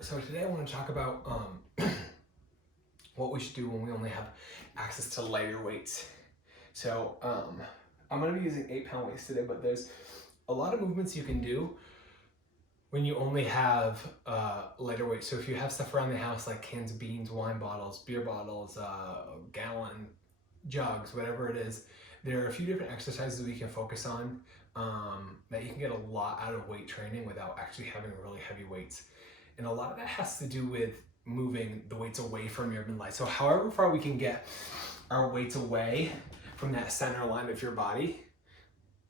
So today I want to talk about what we should do when we only have access to lighter weights. So I'm going to be using 8-pound weights today, but there's a lot of movements you can do when you only have lighter weights. So if you have stuff around the house like cans of beans, wine bottles, beer bottles, gallon jugs, whatever it is, there are a few different exercises we can focus on that you can get a lot out of weight training without actually having really heavy weights. And a lot of that has to do with moving the weights away from your midline. So however far we can get our weights away from that center line of your body,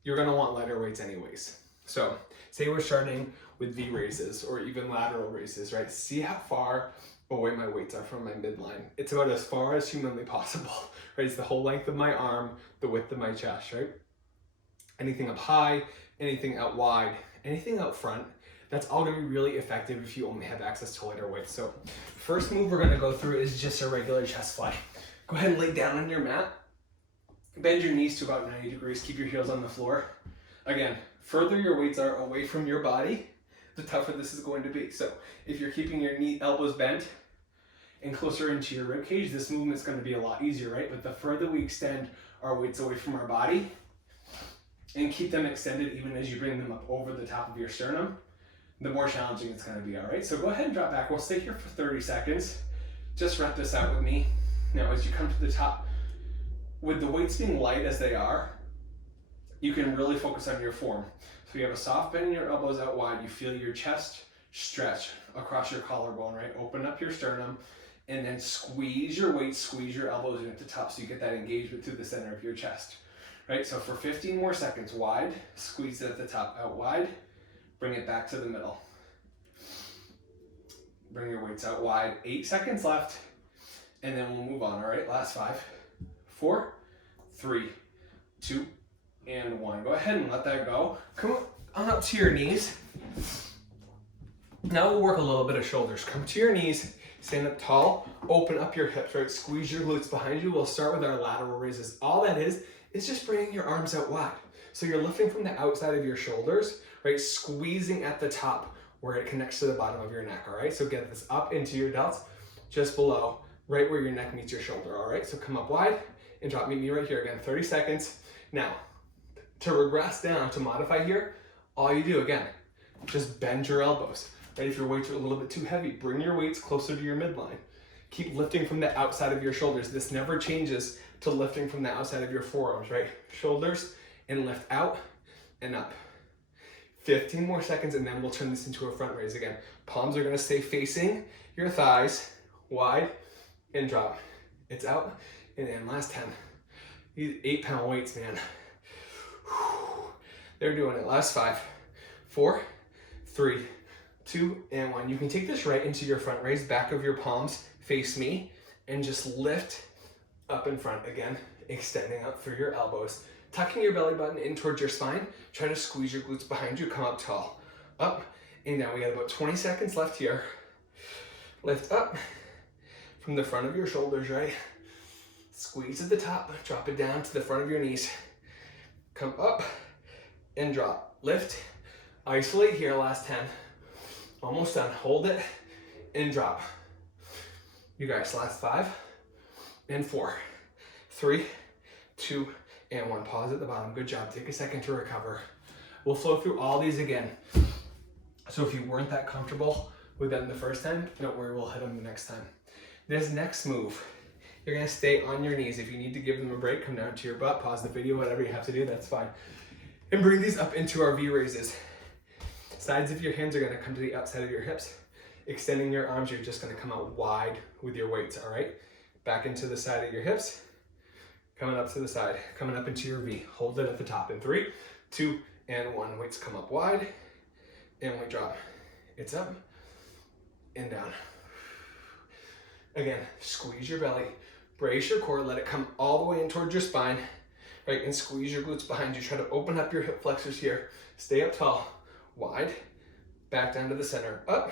you're gonna want lighter weights anyways. So say we're starting with V raises or even lateral raises, right? See how far away my weights are from my midline. It's about as far as humanly possible, right? It's the whole length of my arm, the width of my chest, right? Anything up high, anything out wide, anything out front, that's all gonna be really effective if you only have access to lighter weights. So first move we're gonna go through is just a regular chest fly. Go ahead and lay down on your mat. Bend your knees to about 90 degrees. Keep your heels on the floor. Again, further your weights are away from your body, the tougher this is going to be. So if you're keeping your elbows bent and closer into your rib cage, this movement's gonna be a lot easier, right? But the further we extend our weights away from our body and keep them extended even as you bring them up over the top of your sternum, the more challenging it's gonna be, all right? So go ahead and drop back. We'll stay here for 30 seconds. Just rep this out with me. Now, as you come to the top, with the weights being light as they are, you can really focus on your form. So you have a soft bend in your elbows out wide. You feel your chest stretch across your collarbone, right? Open up your sternum and then squeeze your weight, squeeze your elbows in at the top so you get that engagement through the center of your chest, right? So for 15 more seconds, wide, squeeze it at the top, out wide, bring it back to the middle. Bring your weights out wide, 8 seconds left, and then we'll move on, all right? Last 5, 4, 3, 2, and 1. Go ahead and let that go. Come on up to your knees. Now we'll work a little bit of shoulders. Come to your knees, stand up tall, open up your hips, right? Squeeze your glutes behind you. We'll start with our lateral raises. All that is just bringing your arms out wide. So you're lifting from the outside of your shoulders, right? Squeezing at the top where it connects to the bottom of your neck, all right? So get this up into your delts, just below, right where your neck meets your shoulder, all right? So come up wide and drop. Meet me right here again, 30 seconds. Now, to regress down, to modify here, all you do, again, just bend your elbows, right? If your weights are a little bit too heavy, bring your weights closer to your midline. Keep lifting from the outside of your shoulders. This never changes to lifting from the outside of your forearms, right? Shoulders and lift out and up. 15 more seconds and then we'll turn this into a front raise again. Palms are gonna stay facing your thighs, wide and drop. It's out and in. Last 10. These 8-pound weights, man. They're doing it. Last 5, 4, 3, 2, and 1. You can take this right into your front raise, back of your palms, face me, and just lift up in front again, extending up through your elbows. Tucking your belly button in towards your spine. Try to squeeze your glutes behind you. Come up tall. Up and down. We got about 20 seconds left here. Lift up from the front of your shoulders, right? Squeeze at the top. Drop it down to the front of your knees. Come up and drop. Lift. Isolate here. Last 10. Almost done. Hold it and drop. You guys, last 5 and 4, 3, 2, and 1. Pause at the bottom. Good job. Take a second to recover. We'll flow through all these again. So if you weren't that comfortable with them the first time, don't worry, we'll hit them the next time. This next move, you're gonna stay on your knees. If you need to give them a break, come down to your butt, pause the video, whatever you have to do, that's fine. And bring these up into our V raises. Sides of your hands are gonna come to the outside of your hips. Extending your arms, you're just gonna come out wide with your weights, all right? Back into the side of your hips. Coming up to the side, coming up into your V. Hold it at the top in 3, 2, and 1. Weights come up wide, and we drop. It's up and down. Again, squeeze your belly, brace your core, let it come all the way in towards your spine, right? And squeeze your glutes behind you. Try to open up your hip flexors here. Stay up tall, wide, back down to the center, up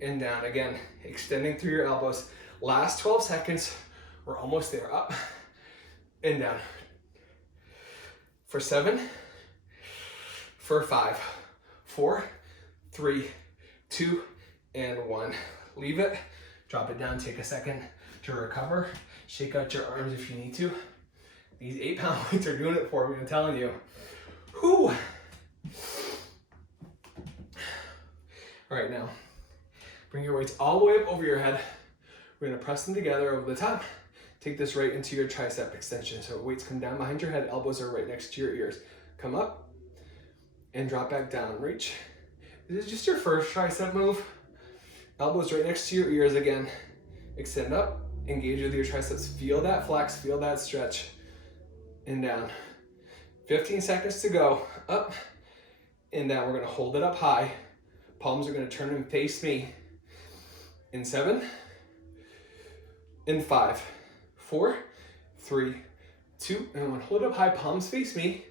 and down. Again, extending through your elbows. Last 12 seconds, we're almost there. Up and down. For 7, for 5, 4, 3, 2, and 1. Leave it, drop it down, take a second to recover. Shake out your arms if you need to. These 8-pound weights are doing it for me, I'm telling you. Whew. All right, now, bring your weights all the way up over your head. We're gonna press them together over the top. Take this right into your tricep extension. So weights come down behind your head, elbows are right next to your ears. Come up and drop back down, reach. This is just your first tricep move. Elbows right next to your ears again. Extend up, engage with your triceps. Feel that flex, feel that stretch. And down. 15 seconds to go. Up and down. We're gonna hold it up high. Palms are gonna turn and face me. In 7, in 5, 4, 3, 2, and 1. Hold it up high, palms face me.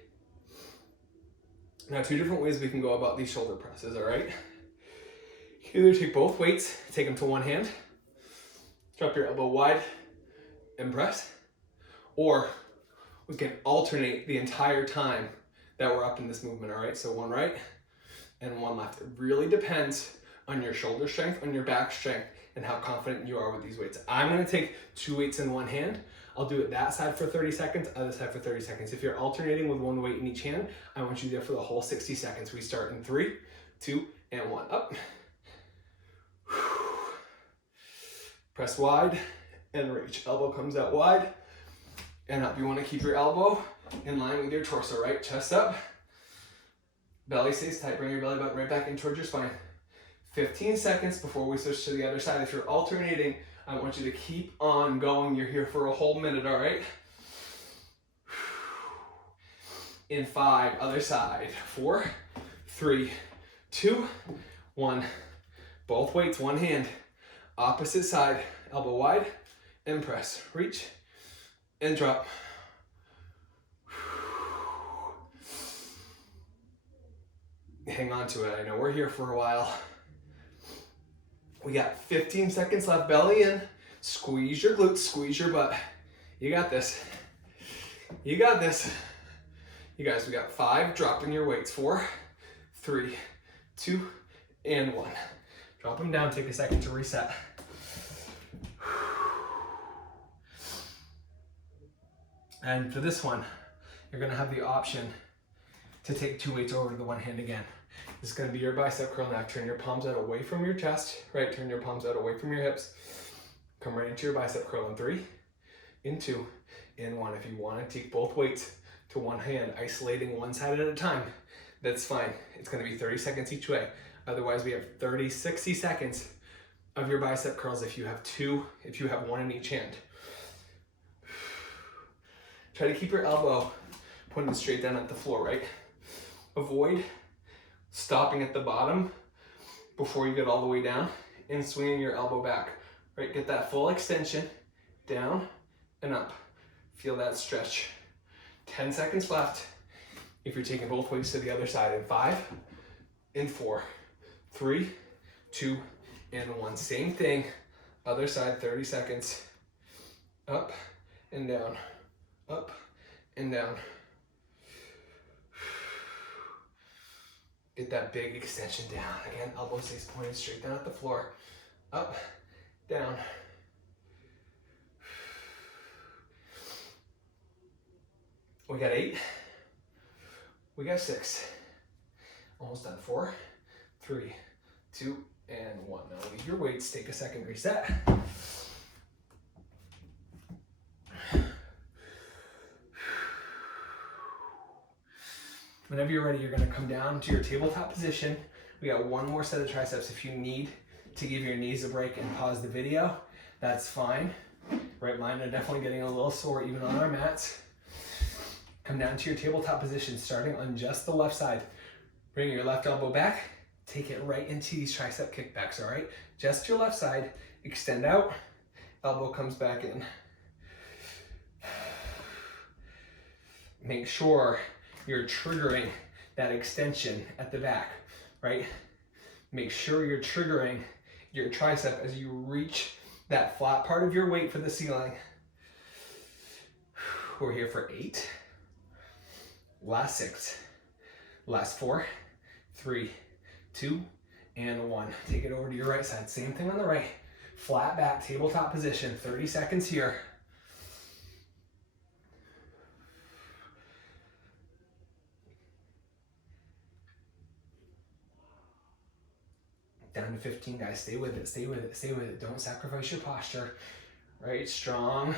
Now 2 different ways we can go about these shoulder presses, all right? Either take both weights, take them to one hand, drop your elbow wide and press, or we can alternate the entire time that we're up in this movement, all right? So 1 right and 1 left. It really depends on your shoulder strength, on your back strength, and how confident you are with these weights. I'm gonna take 2 weights in one hand. I'll do it that side for 30 seconds, other side for 30 seconds. If you're alternating with 1 weight in each hand, I want you there for the whole 60 seconds. We start in 3, 2, and 1. Up. Press wide and reach. Elbow comes out wide and up. You wanna keep your elbow in line with your torso, right? Chest up. Belly stays tight. Bring your belly button right back in towards your spine. 15 seconds before we switch to the other side. If you're alternating, I want you to keep on going. You're here for a whole minute, all right? In 5, other side. 4, 3, 2, 1. Both weights, one hand. Opposite side, elbow wide, and press. Reach, and drop. Hang on to it, I know we're here for a while. We got 15 seconds left, belly in. Squeeze your glutes, squeeze your butt. You got this. You got this. You guys, we got 5, dropping your weights. 4, 3, 2, and 1. Drop them down, take a second to reset. And for this one, you're gonna have the option to take 2 weights over to the one hand again. This is gonna be your bicep curl now. Turn your palms out away from your chest, right? Turn your palms out away from your hips. Come right into your bicep curl in 3, in 2, in 1. If you wanna take both weights to one hand, isolating one side at a time, that's fine. It's gonna be 30 seconds each way. Otherwise, we have 30, 60 seconds of your bicep curls if you have 2, if you have 1 in each hand. Try to keep your elbow pointed straight down at the floor, right? Avoid stopping at the bottom before you get all the way down and swinging your elbow back, right? Get that full extension, down and up. Feel that stretch. 10 seconds left if you're taking both weights to the other side. In 5, in 4, 3, 2, and 1. Same thing, other side, 30 seconds. Up and down, up and down. Get that big extension down. Again, elbow stays pointed straight down at the floor. Up, down. We got 8. We got 6. Almost done. 4, 3, 2, and 1. Now leave your weights, take a second, reset. Whenever you're ready, you're gonna come down to your tabletop position. We got 1 more set of triceps. If you need to give your knees a break and pause the video, that's fine. Right, mine are definitely getting a little sore even on our mats. Come down to your tabletop position, starting on just the left side. Bring your left elbow back, take it right into these tricep kickbacks, all right? Just your left side, extend out, elbow comes back in. Make sure you're triggering that extension at the back, right? Make sure you're triggering your tricep as you reach that flat part of your weight for the ceiling. We're here for 8. Last 6. Last 4, 3, 2, and 1. Take it over to your right side. Same thing on the right. Flat back, tabletop position. 30 seconds here. Down to 15, guys. Stay with it, stay with it, stay with it. Don't sacrifice your posture. Right? Strong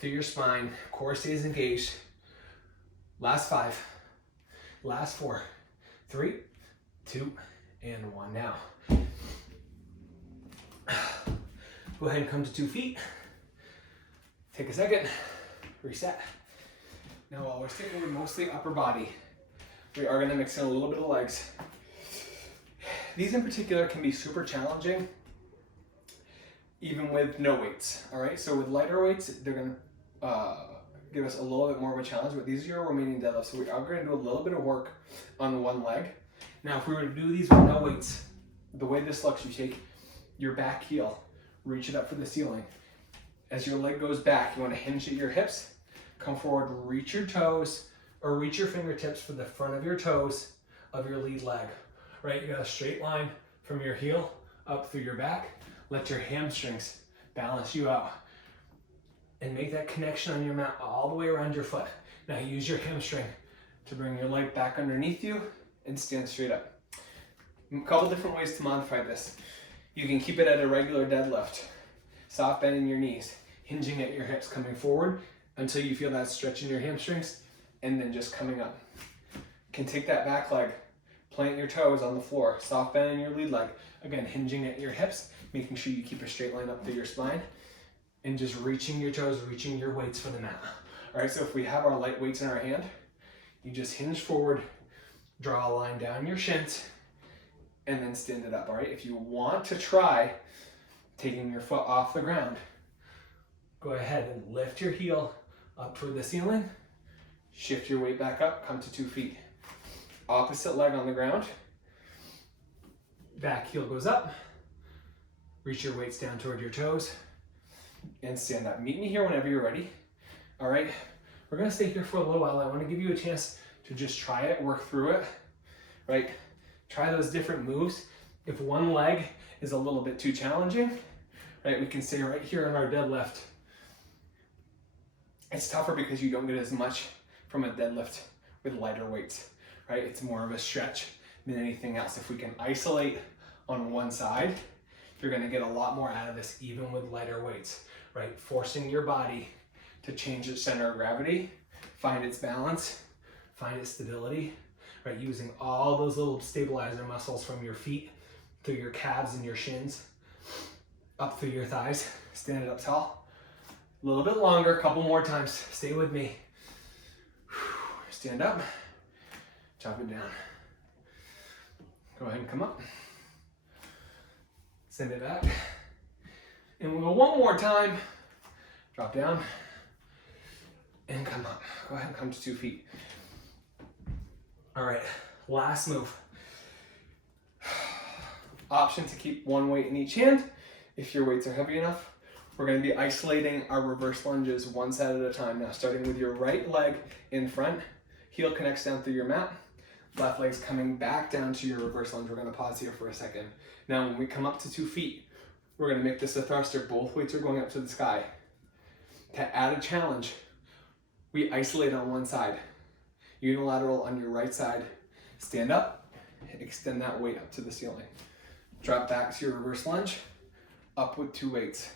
through your spine. Core stays engaged. Last 5. Last 4. 3, 2, and 1. Now, go ahead and come to 2 feet. Take a second. Reset. Now, while we're sticking with mostly upper body, we are going to mix in a little bit of legs. These in particular can be super challenging, even with no weights, all right? So with lighter weights, they're gonna give us a little bit more of a challenge, but these are your Romanian deadlifts, so we are gonna do a little bit of work on one leg. Now, if we were to do these with no weights, the way this looks, you take your back heel, reach it up for the ceiling. As your leg goes back, you wanna hinge at your hips, come forward, reach your toes, or reach your fingertips for the front of your toes of your lead leg. Right, you got a straight line from your heel up through your back. Let your hamstrings balance you out. And make that connection on your mat all the way around your foot. Now use your hamstring to bring your leg back underneath you and stand straight up. A couple different ways to modify this. You can keep it at a regular deadlift. Soft bending your knees, hinging at your hips, coming forward until you feel that stretch in your hamstrings, and then just coming up. You can take that back leg, plant your toes on the floor, soft bend in your lead leg. Again, hinging at your hips, making sure you keep a straight line up through your spine, and just reaching your toes, reaching your weights for the mat. All right, so if we have our light weights in our hand, you just hinge forward, draw a line down your shins, and then stand it up, all right? If you want to try taking your foot off the ground, go ahead and lift your heel up toward the ceiling, shift your weight back up, come to 2 feet. Opposite leg on the ground, back heel goes up, reach your weights down toward your toes, and stand up. Meet me here whenever you're ready. All right, we're gonna stay here for a little while. I wanna give you a chance to just try it, work through it, right? Try those different moves. If one leg is a little bit too challenging, right, we can stay right here on our deadlift. It's tougher because you don't get as much from a deadlift with lighter weights. Right? It's more of a stretch than anything else. If we can isolate on one side, you're gonna get a lot more out of this even with lighter weights, right? Forcing your body to change its center of gravity, find its balance, find its stability, right? Using all those little stabilizer muscles from your feet, through your calves and your shins, up through your thighs, stand it up tall. A little bit longer, a couple more times, stay with me. Stand up. Chop it down. Go ahead and come up. Send it back. And we'll go one more time. Drop down. And come up. Go ahead and come to 2 feet. All right, last move. Option to keep one weight in each hand if your weights are heavy enough. We're going to be isolating our reverse lunges one side at a time. Now starting with your right leg in front. Heel connects down through your mat. Left leg's coming back down to your reverse lunge. We're gonna pause here for a second. Now, when we come up to 2 feet, we're gonna make this a thruster. Both weights are going up to the sky. To add a challenge, we isolate on one side. Unilateral on your right side. Stand up, extend that weight up to the ceiling. Drop back to your reverse lunge, up with 2 weights.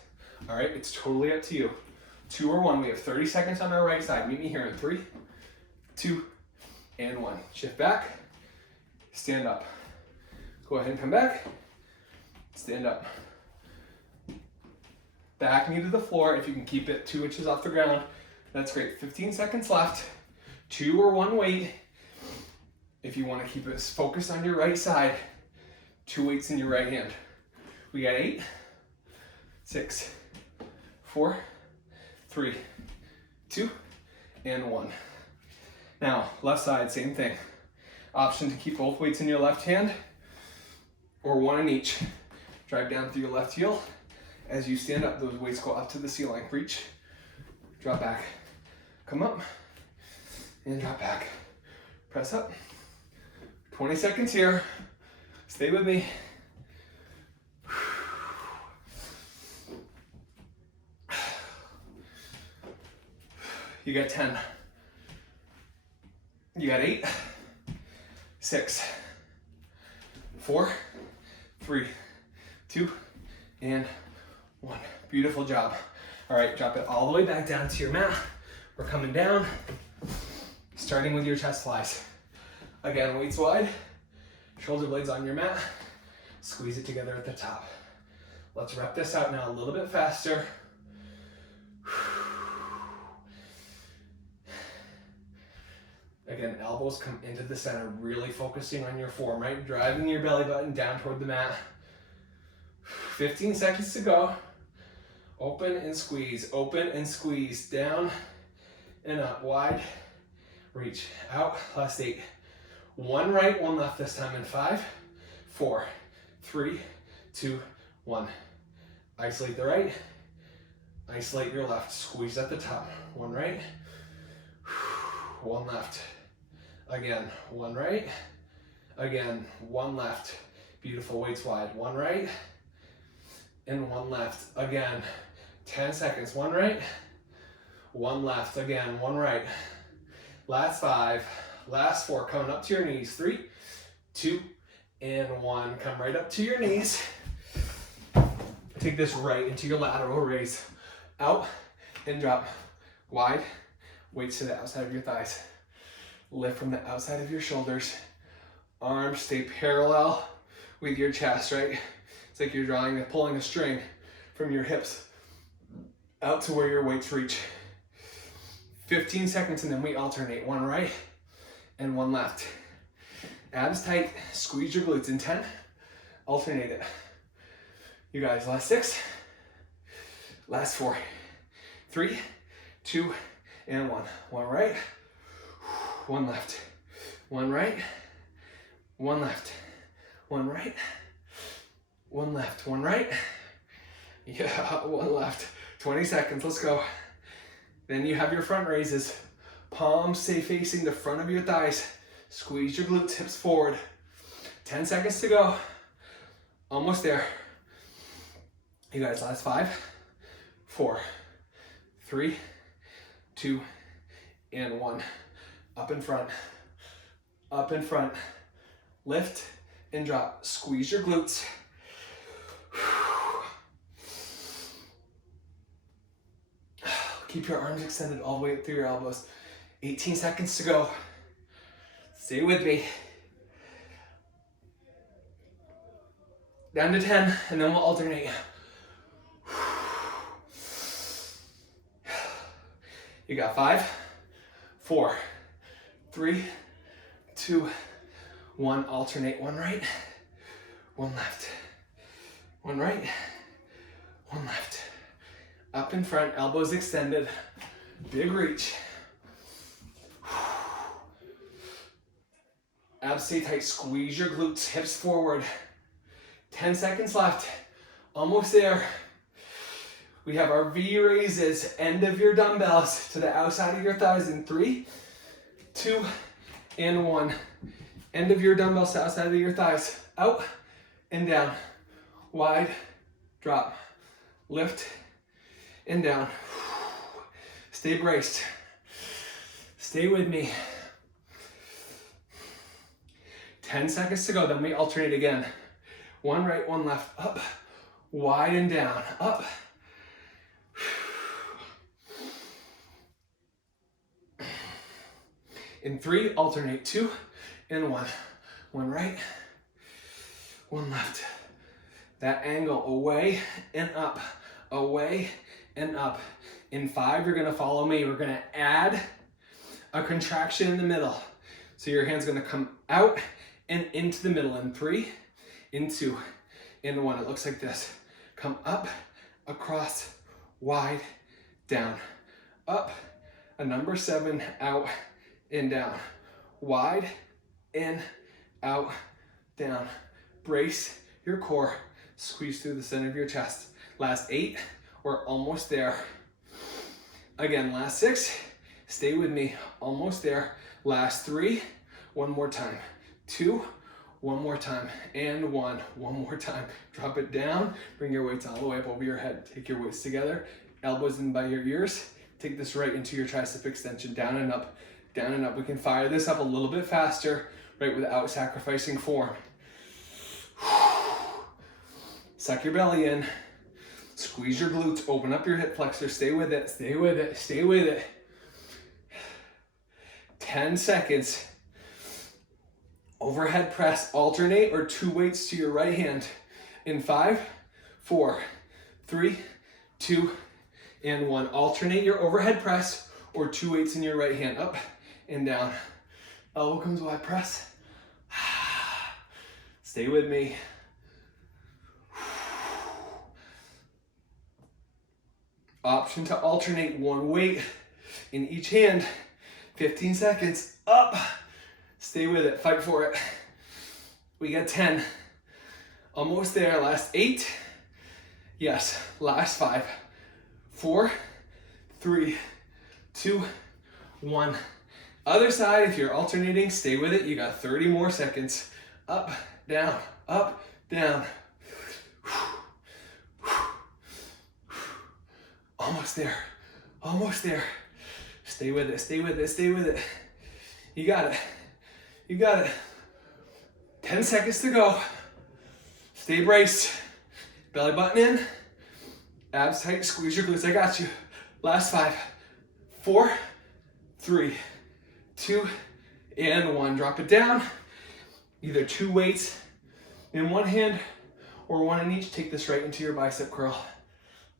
All right, it's totally up to you. 2 or 1, we have 30 seconds on our right side. Meet me here in 3, 2, and 1. Shift back, stand up. Go ahead and come back, stand up. Back knee to the floor. If you can keep it 2 inches off the ground, that's great. 15 seconds left. 2 or 1 weight. If you want to keep it focused on your right side, 2 weights in your right hand. We got 8, 6, 4, 3, 2, and 1. Now, left side, same thing. Option to keep both weights in your left hand or 1 in each. Drive down through your left heel. As you stand up, those weights go up to the ceiling. Reach, drop back, come up, and drop back. Press up. 20 seconds here. Stay with me. You got 10. You got 8, 6, 4, 3, 2, and 1. Beautiful job. All right, drop it all the way back down to your mat. We're coming down, starting with your chest flies. Again, weights wide, shoulder blades on your mat, squeeze it together at the top. Let's rep this out now a little bit faster. Again, elbows come into the center, really focusing on your form, right? Driving your belly button down toward the mat. 15 seconds to go. Open and squeeze, down and up, wide, reach, out, last 8. 1 right, 1 left this time in 5, 4, 3, 2, 1. Isolate the right, isolate your left, squeeze at the top. 1 right, 1 left. Again, 1 right, again, 1 left. Beautiful, weights wide. 1 right and 1 left. Again, 10 seconds. 1 right, 1 left. Again, 1 right. Last 5, last 4. Coming up to your knees. 3, 2, and 1. Come right up to your knees. Take this right into your lateral raise. Out and drop. Wide. Weights to the outside of your thighs. Lift from the outside of your shoulders. Arms stay parallel with your chest, right? It's like you're pulling a string from your hips out to where your weights reach. 15 seconds and then we alternate. 1 right and 1 left. Abs tight, squeeze your glutes in 10. Alternate it. You guys, last 6, last 4, 3, 2, and 1. 1 right, 1 left. 1 right, 1 left. 1 right, 1 left. 1 right, yeah, 1 left. 20 seconds, let's go. Then you have your front raises. Palms stay facing the front of your thighs. Squeeze your glutes, hips forward. 10 seconds to go. Almost there. You guys, last 5, 4, 3, 2, and 1. Up in front, up in front. Lift and drop. Squeeze your glutes. Keep your arms extended all the way up through your elbows. 18 seconds to go. Stay with me. Down to 10, and then we'll alternate. You got 5, 4, 3, 2, 1. Alternate. 1 right, 1 left. 1 right, 1 left. Up in front, elbows extended. Big reach. Abs stay tight. Squeeze your glutes, hips forward. 10 seconds left. Almost there. We have our V raises, end of your dumbbells to the outside of your thighs in 3, 2, and 1. End of your dumbbells to outside of your thighs. Out and down. Wide, drop, lift, and down. Stay braced. Stay with me. 10 seconds to go, then we alternate again. 1 right, 1 left, up, wide and down, up. In 3, alternate. 2 and 1. 1 right, 1 left. That angle away and up, away and up. In 5, you're gonna follow me. We're gonna add a contraction in the middle. So your hand's gonna come out and into the middle. In 3, in 2, in 1. It looks like this. Come up, across, wide, down. Up, a number 7, out, and down. Wide, in, out, down. Brace your core. Squeeze through the center of your chest. Last 8, we're almost there. Again, last 6, stay with me, almost there. Last 3, 1 more time. 2, 1 more time. And 1 more time. Drop it down, bring your weights all the way up over your head. Take your weights together, elbows in by your ears. take this right into your tricep extension, down and up, down and up. We can fire this up a little bit faster, right, without sacrificing form. Suck your belly in, squeeze your glutes, open up your hip flexor, stay with it, stay with it, stay with it. 10 seconds. Overhead press, alternate or 2 weights to your right hand. In 5, 4, 3, 2, and 1. Alternate your overhead press or 2 weights in your right hand, up and down. Elbow comes wide, press. Stay with me. Option to alternate 1 weight in each hand. 15 seconds, up. Stay with it, fight for it. We got 10. Almost there, last 8. Yes, last 5. 4, 3, 2, 1. Other side, if you're alternating, stay with it. You got 30 more seconds. Up, down, up, down. Almost there, almost there. Stay with it, stay with it, stay with it. You got it, you got it. 10 seconds to go. Stay braced. Belly button in, abs tight, squeeze your glutes, I got you. Last 5, 4, 3, 2, and 1. Drop it down. Either 2 weights in one hand or 1 in each. Take this right into your bicep curl.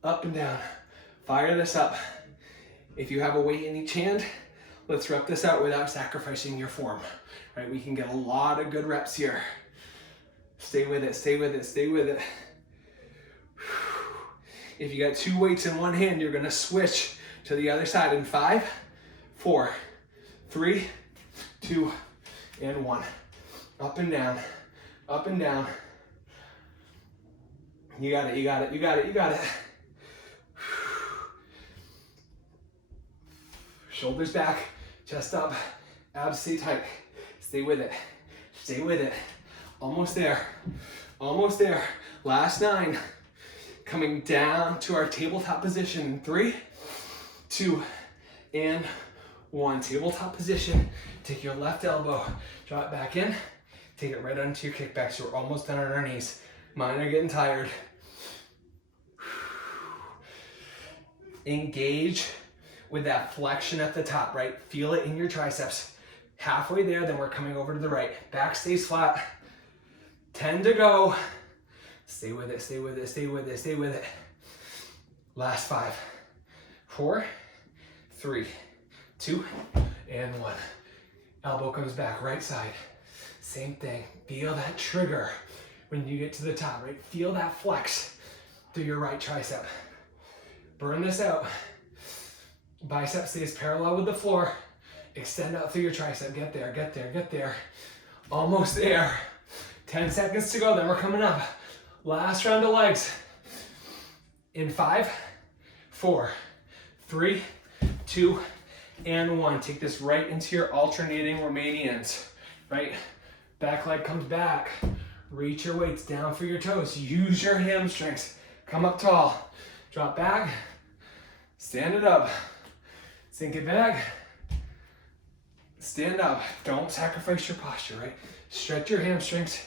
Up and down. Fire this up. If you have a weight in each hand, let's rep this out without sacrificing your form. Right? We can get a lot of good reps here. Stay with it, stay with it, stay with it. If you got 2 weights in one hand, you're gonna switch to the other side in 5, 4, 3, 2, and 1. Up and down, up and down. You got it, you got it, you got it, you got it. Shoulders back, chest up, abs stay tight. Stay with it, stay with it. Almost there, almost there. Last 9. Coming down to our tabletop position in 3, 2, and 1. Tabletop position. Take your left elbow, draw it back in. Take it right onto your kickbacks. We're almost done on our knees. Mine are getting tired. Engage with that flexion at the top, right? Feel it in your triceps. Halfway there, then we're coming over to the right. Back stays flat. 10 to go. Stay with it, stay with it, stay with it, stay with it. Last 5, 4, 3, 2, and 1. Elbow comes back, right side. Same thing. Feel that trigger when you get to the top, right? Feel that flex through your right tricep. Burn this out. Bicep stays parallel with the floor. Extend out through your tricep. Get there, get there, get there. Almost there. 10 seconds to go, then we're coming up. Last round of legs. In 5, 4, 3, 2, and 1. Take this right into your alternating Romanians, right? Back leg comes back. Reach your weights down for your toes. Use your hamstrings. Come up tall. Drop back. Stand it up. Sink it back. Stand up. Don't sacrifice your posture, right? Stretch your hamstrings.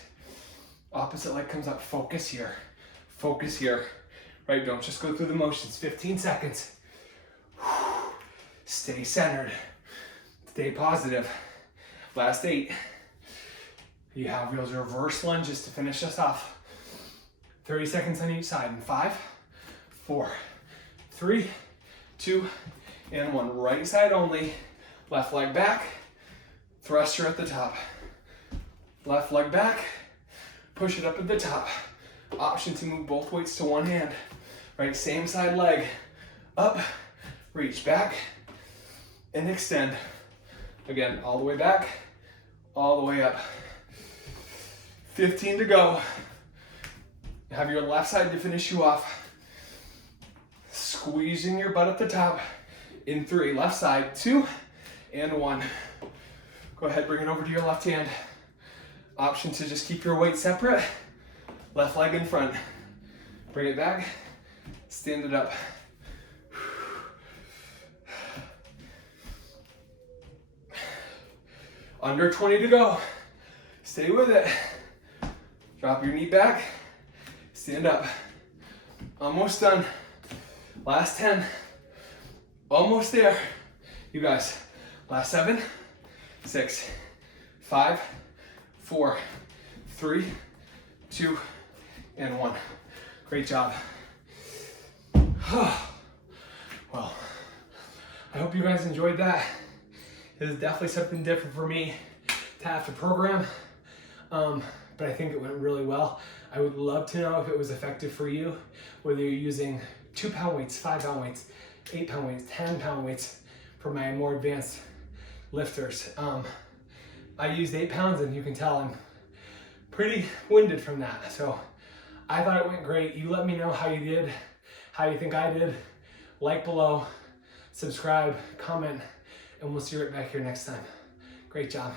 Opposite leg comes up. Focus here. Focus here. Right? Don't just go through the motions. 15 seconds. Stay centered. Stay positive. Last 8. You have those reverse lunges to finish us off. 30 seconds on each side. In 5, 4, 3, 2, and 1. Right side only. Left leg back. Thruster at the top. Left leg back. Push it up at the top. Option to move both weights to one hand. Right, same side leg. Up, reach back, and extend. Again, all the way back, all the way up. 15 to go. Have your left side to finish you off. Squeezing your butt at the top. In 3, left side, 2, and 1. Go ahead, bring it over to your left hand. Option to just keep your weight separate. Left leg in front. Bring it back, stand it up. Under 20 to go. Stay with it. Drop your knee back. Stand up. Almost done. Last 10. Almost there. You guys, last 7, 6, 5, 4, 3, 2, and 1. Great job. Well, I hope you guys enjoyed that. It was definitely something different for me to have to program, but I think it went really well. I would love to know if it was effective for you, whether you're using 2-pound weights, 5-pound weights, 8-pound weights, 10-pound weights for my more advanced lifters. I used 8 pounds, and you can tell I'm pretty winded from that. So I thought it went great. You let me know how you did, how you think I did. Like below, subscribe, comment, and we'll see you right back here next time. Great job.